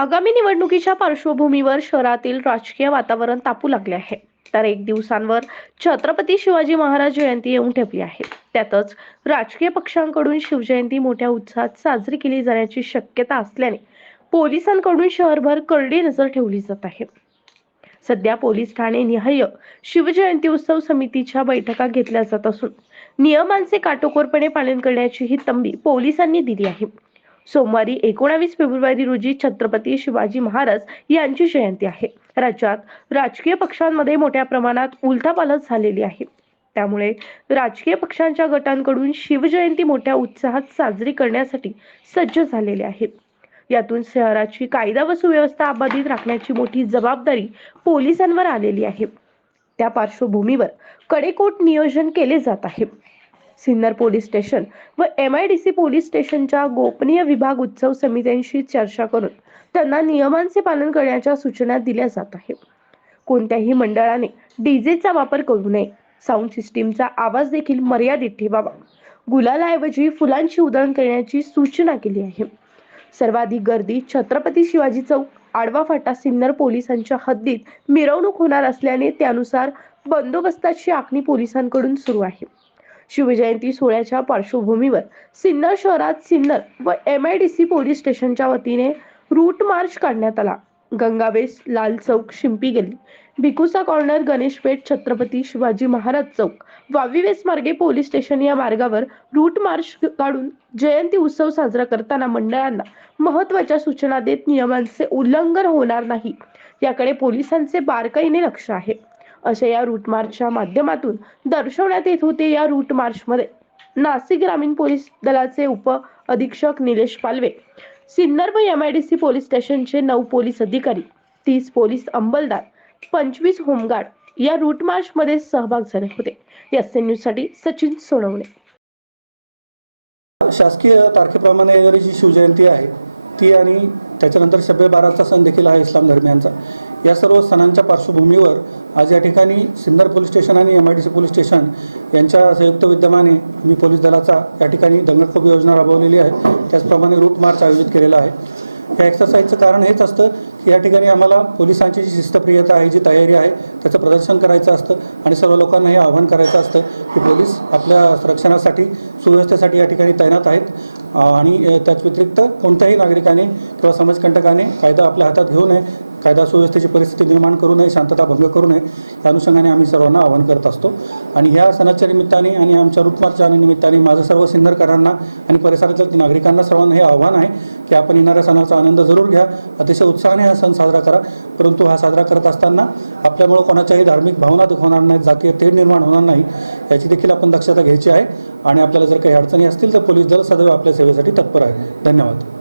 आगामी निवडणुकीच्या पार्श्वभूमीवर शहरातील राजकीय वातावरण तापू लागले आहे. तर एक दिवसांवर छत्रपती शिवाजी महाराज जयंती येऊन ठेपली आहे. त्यातच राजकीय पक्षांकडून शिवजयंती मोठ्या उत्साहात साजरी केली जाण्याची शक्यता असल्याने पोलिसांकडून शहरभर करडी नजर ठेवली जात आहे. सध्या पोलीस ठाणे निहाय शिवजयंती उत्सव समितीच्या बैठका घेतल्या जात असून नियमांचे काटोकोरपणे पालन करण्याची ही तंबी पोलिसांनी दिली आहे. सोमवारी एकोणावीस फेब्रुवारी रोजी छत्रपती शिवाजी महाराज यांची जयंती आहे. राज्यात राजकीय पक्षांमध्ये मोठ्या प्रमाणात उलथापालथ झालेली आहे. त्यामुळे राजकीय पक्षांच्या गटांकडून शिवजयंती मोठ्या उत्साहात साजरी करण्यासाठी सज्ज झालेले आहेत यातून शहराची कायदा व सुव्यवस्था अबाधित राखण्याची मोठी जबाबदारी पोलिसांवर आलेली आहे. त्या पार्श्वभूमीवर कडेकोट नियोजन केले जात आहे. सिन्नर पोलीस स्टेशन व M I D C police स्टेशनच्या गोपनीय विभाग उत्सव समित्यांशी चर्चा करून त्यांना नियमांचे पालन करण्याच्या सूचना दिल्या जात आहे कोणत्याही मंडळाने डीजेचा वापर करू नये. साऊंड सिस्टीमचा आवाज देखील मर्यादित ठेवावा. गुलालाऐवजी फुलांची उधळण करण्याची सूचना केली आहे. सर्वाधिक गर्दी छत्रपती शिवाजी चौक आडवा फाटा सिन्नर पोलिसांच्या हद्दीत मिरवणूक होणार असल्याने त्यानुसार बंदोबस्ताची आखणी पोलिसांकडून सुरू आहे. शिवजयंती सोहळ्याच्या पार्श्वभूमीवर सिन्नर शहरात सिन्नर व M I D C police स्टेशनच्या वतीने रूट मार्च काढण्यात आला. गंगावेस लाल चौक शिंपी गेली भिकुसा कॉर्नर गणेश पेठ छत्रपती शिवाजी महाराज चौक वावीवेस मार्गे पोलीस स्टेशन या मार्गावर रूट मार्च काढून जयंती उत्सव साजरा करताना मंडळांना महत्त्वाच्या सूचना देत नियमांचे उल्लंघन होणार नाही. याकडे पोलिसांचे बारकाईने लक्ष आहे. अशा या रूट मार्चच्या माध्यमातून दर्शवण्यात येत होते. या रूट मार्चमध्ये नाशिक ग्रामीण पोलीस दलाचे उप अधीक्षक निलेश पालवे सिन्नर व सी पोलीस स्टेशनचे नऊ पोलीस अधिकारी तीस पोलीस अंमलदार पंचवीस होमगार्ड या रूट मार्च मध्ये सहभाग झाले होते. या न्यूजसाठी सचिन सोनवणे. शासकीय तारखेप्रमाणे येणारी जी शिवजयंती आहे ती आणि त्याच्यानंतर शब्बे बाराचा सण देखील आहे इस्लाम धर्मियांचा. या सर्व सणांच्या पार्श्वभूमीवर आज या ठिकाणी सिन्नर पोलीस स्टेशन आणि M I D C police station यांच्या संयुक्त विद्यमाने मी पोलीस दलाचा या ठिकाणी दंगलखोप योजना राबवलेली आहे. त्याचप्रमाणे रूट मार्च आयोजित केलेला आहे. या एक्सरसाइजचं कारण हेच असतं की या ठिकाणी आम्हाला पोलिसांची जी शिस्तप्रियता आहे जी तयारी आहे त्याचं प्रदर्शन करायचं असतं आणि सर्व लोकांना हे आवाहन करायचं असतं की पोलीस आपल्या रक्षणासाठी सुव्यवस्थेसाठी या ठिकाणी तैनात आहेत. आणि त्याच व्यतिरिक्त कोणत्याही नागरिकाने किंवा समाजकंटकाने कायदा आपल्या हातात घेऊ नये कायदा सुव्यवस्थेची परिस्थिती निर्माण करू नये शांतता भंग करू नये या अनुषंगाने आम्ही सर्वांना आवाहन करत असतो. आणि ह्या सणाच्या निमित्ताने आणि आमच्या रूटमार्चच्या निमित्ताने माझं सर्व सिन्नरकरांना आणि परिसरातील नागरिकांना सर्वांना हे आव्हान आहे की आपण येणाऱ्या सणाचा आनंद जरूर घ्या. अतिशय उत्साहाने हा सण साजरा करा. परंतु हा साजरा करत असताना आपल्यामुळं कोणाच्याही धार्मिक भावना दुखवणार नाहीत. जातीय तेढ निर्माण होणार नाही. याची देखील आपण दक्षता घ्यायची आहे. आणि आपल्याला जर काही अडचणी असतील तर पोलीस दल सदैव आपल्या सेवेसाठी तत्पर आहे. धन्यवाद.